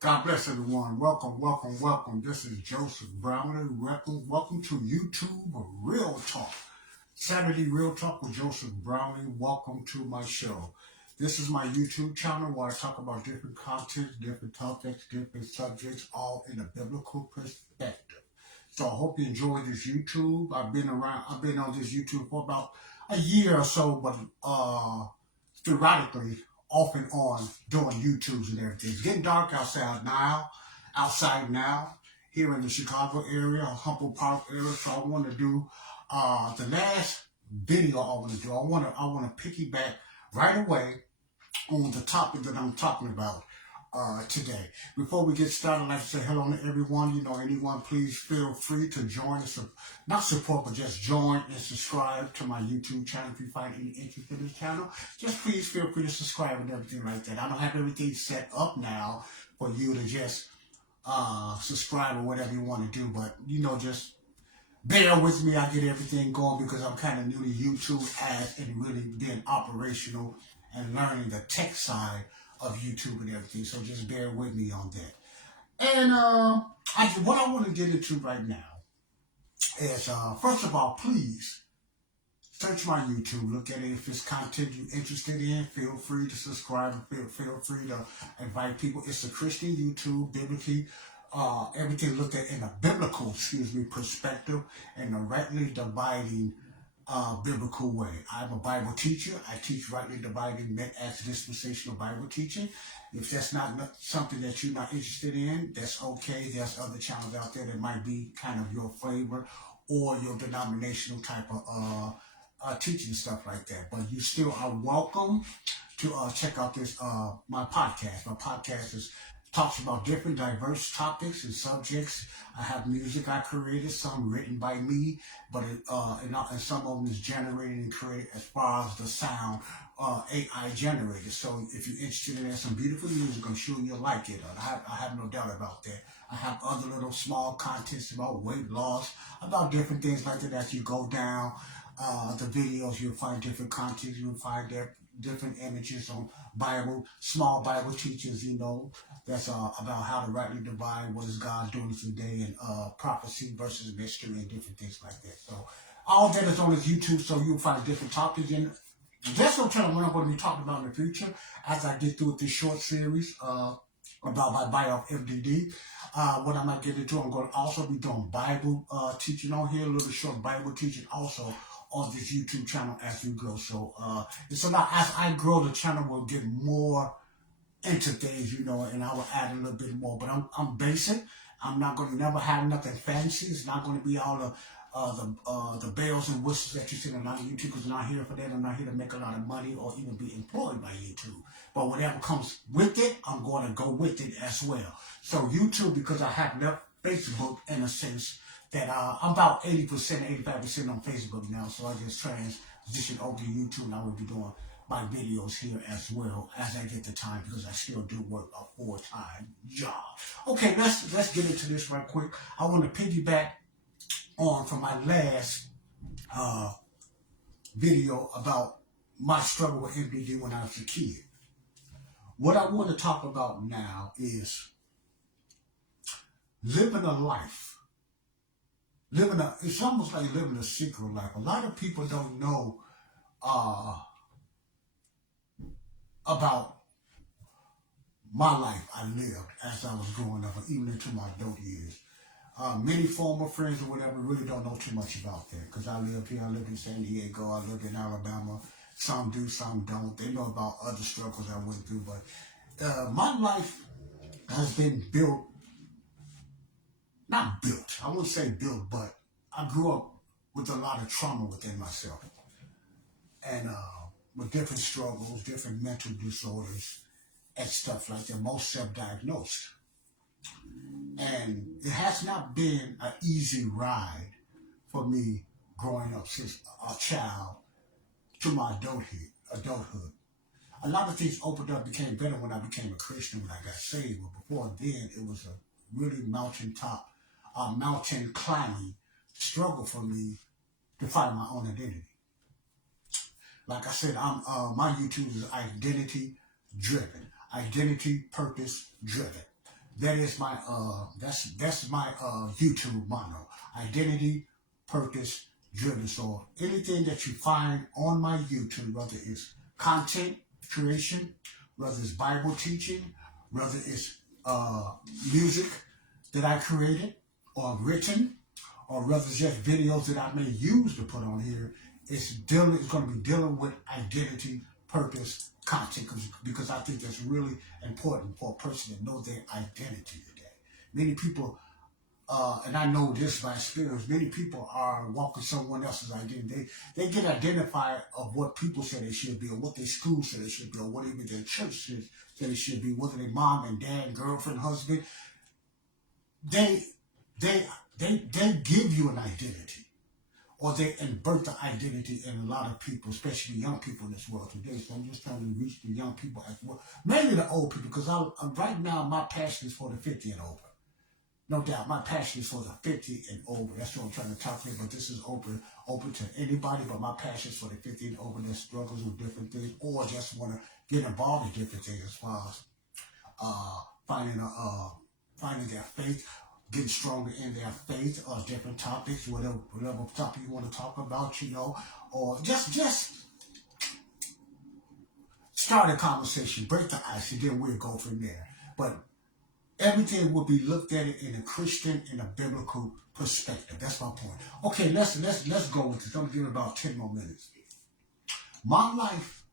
God bless everyone. Welcome. This is Joseph Brownlee. Welcome to YouTube Real Talk. Saturday Real Talk with Joseph Brownlee. Welcome to my show. This is my YouTube channel where I talk about different content, different topics, different subjects, all in a biblical perspective. So I hope you enjoy this YouTube. I've been on this YouTube for about a year or so, but sporadically off and on doing YouTubes and everything. It's getting dark outside now, here in the Chicago area, Humboldt Park area. So I want to do the last video I want to do. I want to piggyback right away on the topic that I'm talking about today. Before we get started, I'd like to say hello to everyone. Anyone, please feel free to join us. Not support, but just join and subscribe to my YouTube channel. If you find any interest in this channel, just please feel free to subscribe and everything like that. I don't have everything set up now for you to just subscribe or whatever you want to do, but just bear with me. I get everything going because I'm kind of new to YouTube and really being operational and learning the tech side of YouTube and everything. So just bear with me on that. And what I want to get into right now is, first of all, please search my YouTube. Look at it. If it's content you're interested in, feel free to subscribe. Feel free to invite people. It's a Christian YouTube, biblically. Everything looked at in a biblical, perspective, and a rightly dividing biblical way. I'm a Bible teacher. I teach rightly dividing mid-acts dispensational Bible teaching. If that's not something that you're not interested in, that's okay. There's other channels out there that might be kind of your flavor or your denominational type of teaching, stuff like that. But you still are welcome to check out this my podcast. My podcast talks about different diverse topics and subjects. I have music I created, some written by me, but and some of them is generated and created as far as the sound AI generated. So if you're interested in that, some beautiful music, I'm sure you'll like it. I have no doubt about that. I have other little small contents about weight loss, about different things like that. As you go down the videos, you'll find different content. You'll find different images on small Bible teachings, that's about how to rightly divide what is God doing today, and prophecy versus mystery and different things like that. So all that is on his YouTube, so you'll find different topics in it. That's what I'm going to be talking about in the future as I get through with this short series about my bio of MDD. What I might get into, I'm going to also be doing Bible teaching on here, a little short Bible teaching also on this YouTube channel as we grow. So it's a lot. As I grow, the channel will get more into things, and I will add a little bit more. But I'm basic. I'm not going to never have nothing fancy. It's not going to be all the bells and whistles that you see on YouTube, because I'm not here for that. I'm not here to make a lot of money or even be employed by YouTube. But whatever comes with it, I'm going to go with it as well. So YouTube, because I have left Facebook in a sense that I'm about 80%, 85% on Facebook now. So I just transitioned over to YouTube, and I will be doing my videos here as well as I get the time, because I still do work a full-time job. Okay, let's get into this right quick. I want to piggyback on from my last video about my struggle with MDD when I was a kid. What I want to talk about now is living a life. It's almost like living a secret life. A lot of people don't know about my life I lived as I was growing up, even into my adult years. Many former friends or whatever really don't know too much about that, because I lived here. I lived in San Diego. I lived in Alabama. Some do, some don't. They know about other struggles I went through, but my life has been not built. I wouldn't say built, but I grew up with a lot of trauma within myself, and with different struggles, different mental disorders, and stuff like that. Most self-diagnosed. And it has not been an easy ride for me growing up since a child to my adulthood. A lot of things opened up, became better when I became a Christian, when I got saved. But before then, it was a really mountain climbing struggle for me to find my own identity. Like I said, my YouTube is identity driven, identity purpose driven. That is my that's my YouTube motto. Identity, purpose, driven. So anything that you find on my YouTube, whether it's content creation, whether it's Bible teaching, whether it's uh, music that I created or written, or whether it's just videos that I may use to put on here, it's going to be dealing with identity, purpose, content, because I think that's really important for a person to know their identity today. Many people, and I know this by experience, many people are walking someone else's identity. They get identified of what people say they should be, or what their school said they should be, or what even their church says they should be, whether they mom and dad, girlfriend, husband. They they they give you an identity, or they invert the identity in a lot of people, especially young people in this world today. So I'm just trying to reach the young people as well, mainly the old people, because I'm right now my passion is for the 50 and over. No doubt, my passion is for the 50 and over. That's what I'm trying to talk about. But this is open to anybody. But my passion is for the 50 and over that struggles with different things, or just want to get involved in different things as far as uh, finding a finding their faith, getting stronger in their faith, or different topics, whatever topic you want to talk about, or just start a conversation, break the ice, and then we'll go from there. But everything will be looked at it in a Christian, in a biblical perspective. That's my point. Okay, let's go with this. I'm gonna give it about 10 more minutes. My life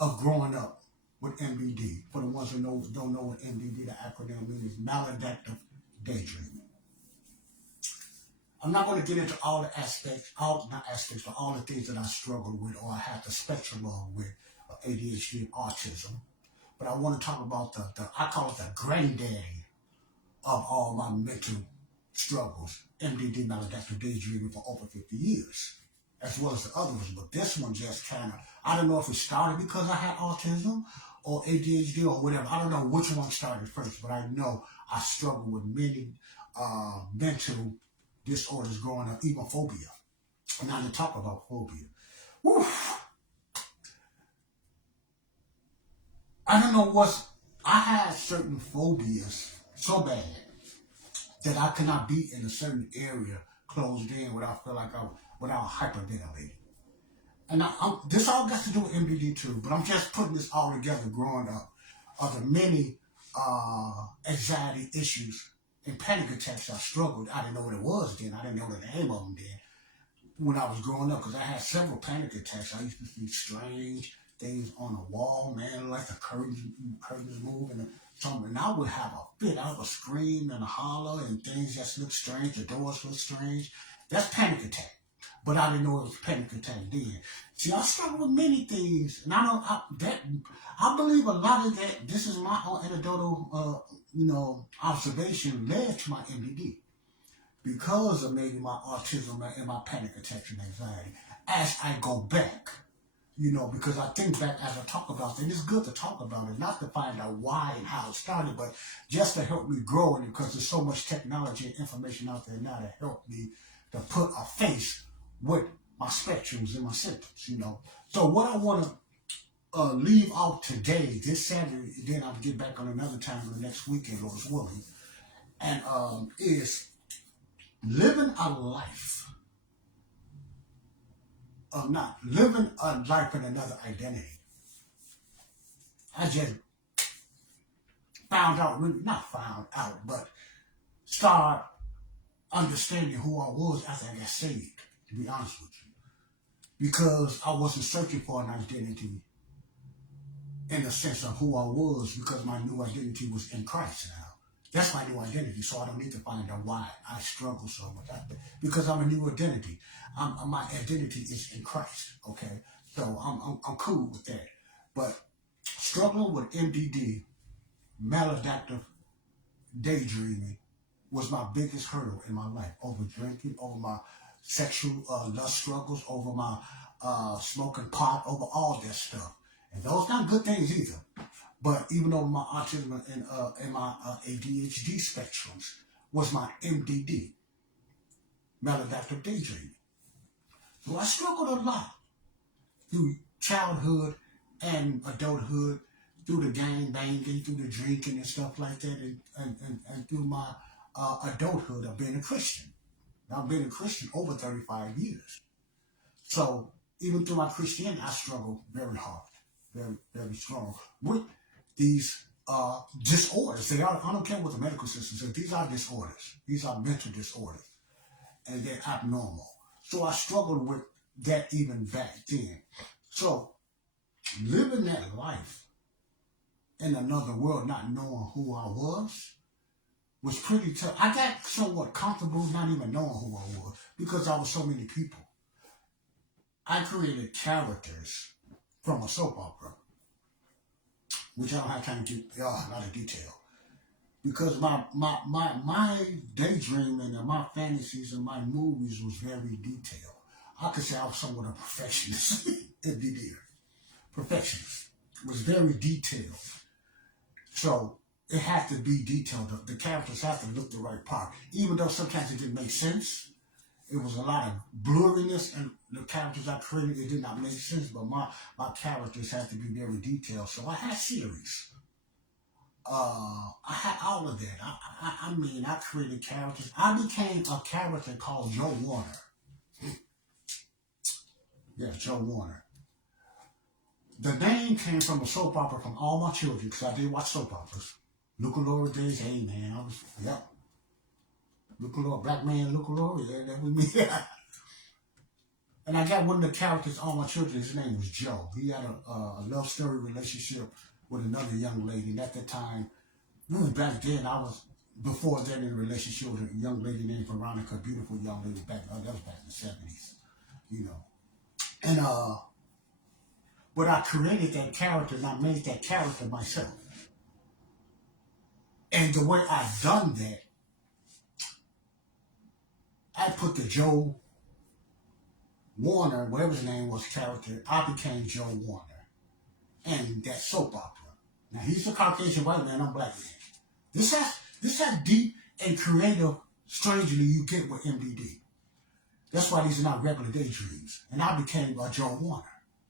of growing up with MBD, for the ones who don't know what MBD, the acronym means, maladaptive daydreaming. I'm not going to get into all the aspects, not aspects, but all the things that I struggled with or I had the spectrum of with ADHD and autism. But I want to talk about I call it the granddaddy of all my mental struggles, MDD, maladaptive daydreaming, for over 50 years, as well as the other ones. But this one just kind of, I don't know if it started because I had autism or ADHD or whatever. I don't know which one started first, but I know I struggled with many mental disorders growing up, even phobia. And now to talk about phobia. Whew. I don't know I had certain phobias so bad that I could not be in a certain area closed in without hyperventilating. And this all got to do with MBD too, but I'm just putting this all together growing up of the many anxiety issues and panic attacks I struggled. I didn't know what it was then. I didn't know the name of them then when I was growing up, because I had several panic attacks. I used to see strange things on the wall, man, like the curtains move and something. And I would have a fit. I would scream and holler, and things just look strange. The doors look strange. That's panic attack. But I didn't know it was panic attack then. See, I struggle with many things, and I believe a lot of that. This is my own anecdotal, observation led to my MBD because of maybe my autism and my panic attacks and anxiety. As I go back, because I think back as I talk about it, and it's good to talk about it, not to find out why and how it started, but just to help me grow in it, because there's so much technology and information out there now to help me to put a face with my spectrums and my symptoms. So what I want to leave off today, this Saturday, then I'll get back on another time for the next weekend, Lord's willing, and is living a life of not living a life in another identity. I just not found out, but start understanding who I was after I got saved, to be honest with you. Because I wasn't searching for an identity in the sense of who I was, because my new identity was in Christ now. That's my new identity, so I don't need to find out why I struggle so much. Because I'm a new identity. My identity is in Christ, okay? So I'm cool with that. But struggling with MDD, maladaptive daydreaming, was my biggest hurdle in my life. Over drinking, over my sexual lust struggles, over my smoking pot, over all that stuff. And those not good things either. But even over my autism and my ADHD spectrums was my MDD, maladaptive daydreaming. So I struggled a lot through childhood and adulthood through the gang banging, through the drinking and stuff like that, and through my adulthood of being a Christian. Now, I've been a Christian over 35 years. So even through my Christianity, I struggle very hard, very, very strong with these disorders. They are, I don't care what the medical system says, these are disorders. These are mental disorders, and they're abnormal. So I struggled with that even back then. So living that life in another world, not knowing who I was pretty tough. I got somewhat comfortable not even knowing who I was because I was so many people. I created characters from a soap opera, which I don't have time to get a lot of detail. Because my daydreaming and my fantasies and my movies was very detailed. I could say I was somewhat a perfectionist in the there. Perfectionist. It was very detailed. So it had to be detailed. The characters had to look the right part. Even though sometimes it didn't make sense. It was a lot of blurriness, and the characters I created, it did not make sense, but my characters had to be very detailed. So I had series. I had all of that. I mean, I created characters. I became a character called Joe Warner. Yeah, Joe Warner. The name came from a soap opera from all my children, because I did watch soap operas. Luca Laura days, hey man, I was, yeah. Luca Laura, black man, Luca Laura, yeah, that was me. And I got one of the characters on my children, his name was Joe. He had a love story relationship with another young lady. And at the time, back then, I was, before that, in a relationship with a young lady named Veronica, a beautiful young lady back, that was back in the 70s, you know. And, but I created that character and I made that character myself. And the way I done that, I put the Joe Warner, whatever his name was, character, I became Joe Warner. And that soap opera. Now he's a Caucasian white man, I'm black man. This has deep and creative, strangely, you get with MDD. That's why these are not regular daydreams. And I became Joe Warner.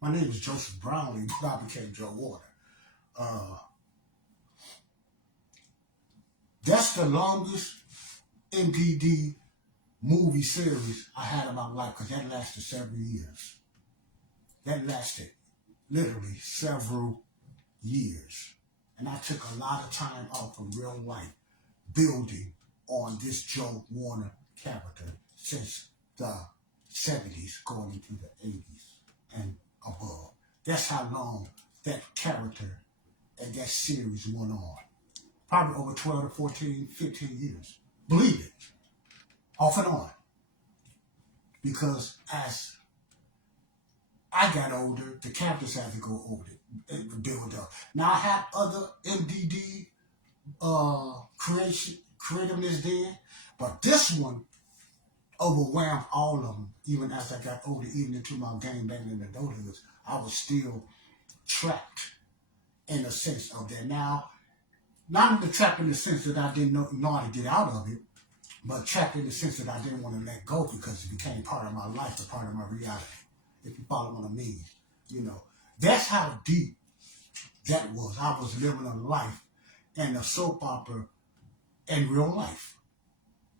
My name is Joseph Brownlee, but I became Joe Warner. That's the longest MDD movie series I had in my life, because that lasted several years. That lasted literally several years. And I took a lot of time off from real life building on this Joe Warner character since the 70s going into the 80s and above. That's how long that character and that series went on. Probably over 12 to 14, 15 years. Believe it. Off and on. Because as I got older, the characters had to go older and build up. Now I have other MDD creativeness then, but this one overwhelmed all of them. Even as I got older, even into my gang banging and adulthood, I was still trapped in a sense of that. Now, not in the trap in the sense that I didn't know how to get out of it, but trapped in the sense that I didn't want to let go because it became part of my life, a part of my reality. If you follow what I mean, you know. That's how deep that was. I was living a life in a soap opera in real life.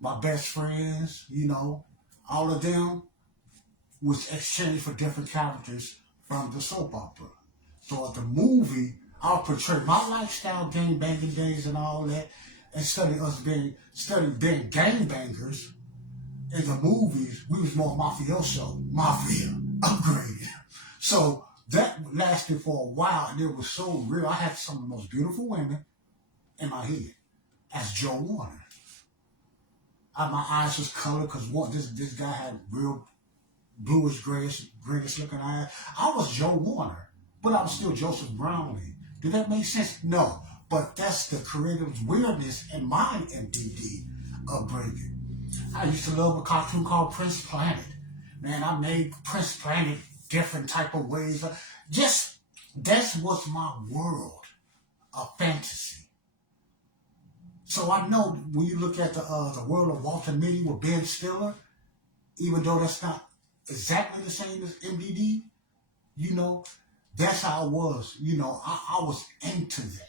My best friends, you know, all of them was exchanged for different characters from the soap opera. So at the movie, I'll portray my lifestyle, gang banging days and all that, instead of us being gang bangers. In the movies, we was more mafioso, mafia, upgraded. So that lasted for a while, and it was so real. I had some of the most beautiful women in my head as Joe Warner. My eyes was colored because this guy had real bluish, greenish looking eyes. I was Joe Warner, but I was still Joseph Brownlee. Did that make sense? No. But that's the creative weirdness in my MDD upbringing. I used to love a cartoon called Prince Planet. Man, I made Prince Planet different type of ways. That was my world of fantasy. So I know when you look at the world of Walter Mitty with Ben Stiller, even though that's not exactly the same as MDD, you know, That's how I was. I was into that.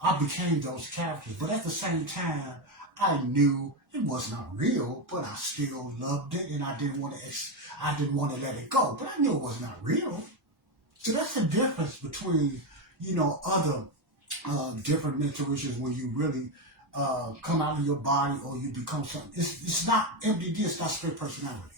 I became those characters. But at the same time, I knew it was not real, but I still loved it, and I didn't want to. I didn't want to let it go, but I knew it was not real. So that's the difference between, other different mental issues when you really come out of your body or you become something. It's not MDD. It's not split personality.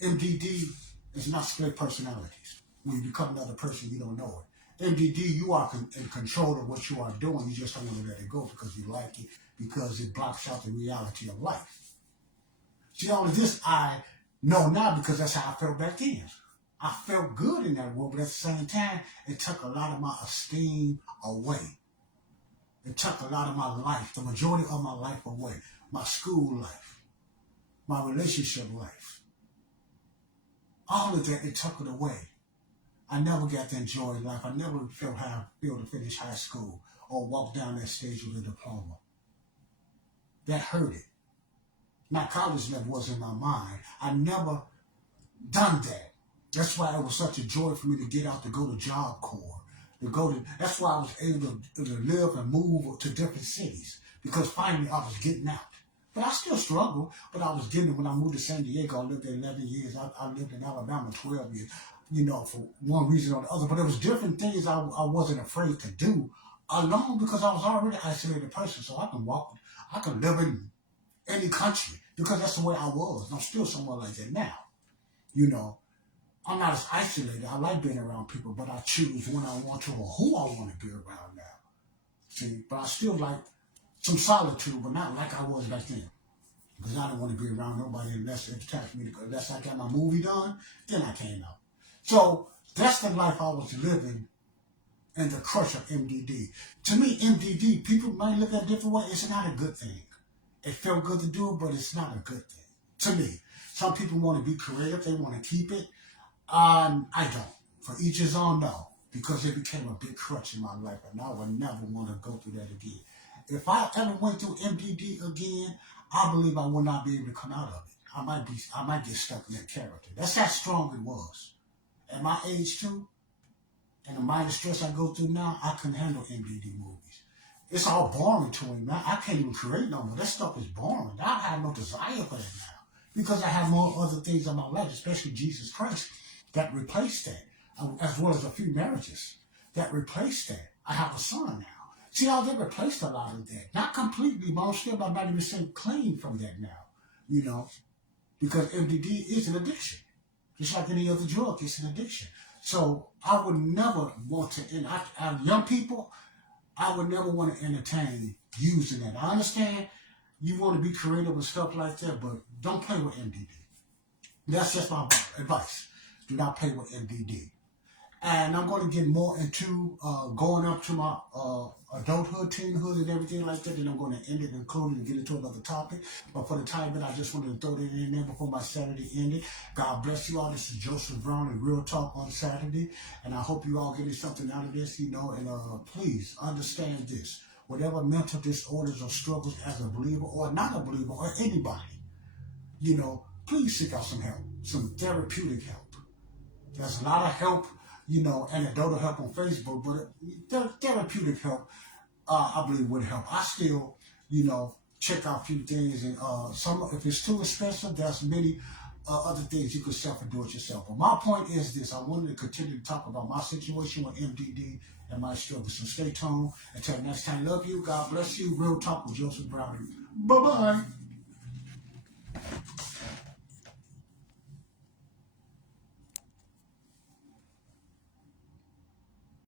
MDD is not split personalities. When you become another person, you don't know it. MDD, you are in control of what you are doing. You just don't want to let it go because you like it, because it blocks out the reality of life. See, all of this I know now because that's how I felt back then. I felt good in that world, but at the same time, it took a lot of my esteem away. It took a lot of my life, the majority of my life away. My school life, my relationship life. All of that, it took it away. I never got to enjoy life. I never felt how I feel to finish high school or walk down that stage with a diploma. That hurt it. My college level was in my mind. I never done that. That's why it was such a joy for me to get out to go to Job Corps. That's why I was able to live and move to different cities, because finally I was getting out. But I still struggled, but I was getting it. When I moved to San Diego, I lived there 11 years. I lived in Alabama 12 years, for one reason or the other. But there was different things I wasn't afraid to do alone, because I was already an isolated person. So I can live in any country because that's the way I was. And I'm still somewhere like that now. I'm not as isolated. I like being around people, but I choose when I want to or who I want to be around now. See, but I still like some solitude, but not like I was back then. Because I don't want to be around nobody unless it attached me. Unless I got my movie done, then I came out. So that's the life I was living in the crush of MDD. To me, MDD, people might look at it a different way. It's not a good thing. It felt good to do it, but it's not a good thing. To me, some people want to be creative. They want to keep it. I don't. For each his own, no. Because it became a big crutch in my life, and I would never want to go through that again. If I ever went through MDD again, I believe I would not be able to come out of it. I might get stuck in that character. That's how strong it was. At my age too, and the mind of stress I go through now, I can handle MDD movies. It's all boring to me now. I can't even create no more. That stuff is boring. I have no desire for that now, because I have more other things in my life, especially Jesus Christ, that replaced that, as well as a few marriages that replaced that. I have a son now. See how they replaced a lot of that. Not completely, but I'm still about 90% clean from that now, because MDD is an addiction. Just like any other drug, it's an addiction. So I would never want to, and young people, I would never want to entertain using that. I understand you want to be creative and stuff like that, but don't play with MDD. That's just my advice. Do not play with MDD. And I'm going to get more into going up to my adulthood, teenhood, and everything like that. And I'm going to end it, including and get into another topic. But for the time being, I just wanted to throw that in there before my Saturday ended. God bless you all. This is Joseph Brown and Real Talk on Saturday. And I hope you all getting something out of this, And please understand this. Whatever mental disorders or struggles as a believer or not a believer or anybody, please seek out some help, some therapeutic help. There's a lot of help, anecdotal help on Facebook, but therapeutic help, I believe, would help. I still, check out a few things, and if it's too expensive, there's many other things you could self-do it yourself. But my point is this: I wanted to continue to talk about my situation with MDD and my struggle. So stay tuned. Until next time, love you. God bless you. Real Talk with Joseph Brown. Bye-bye.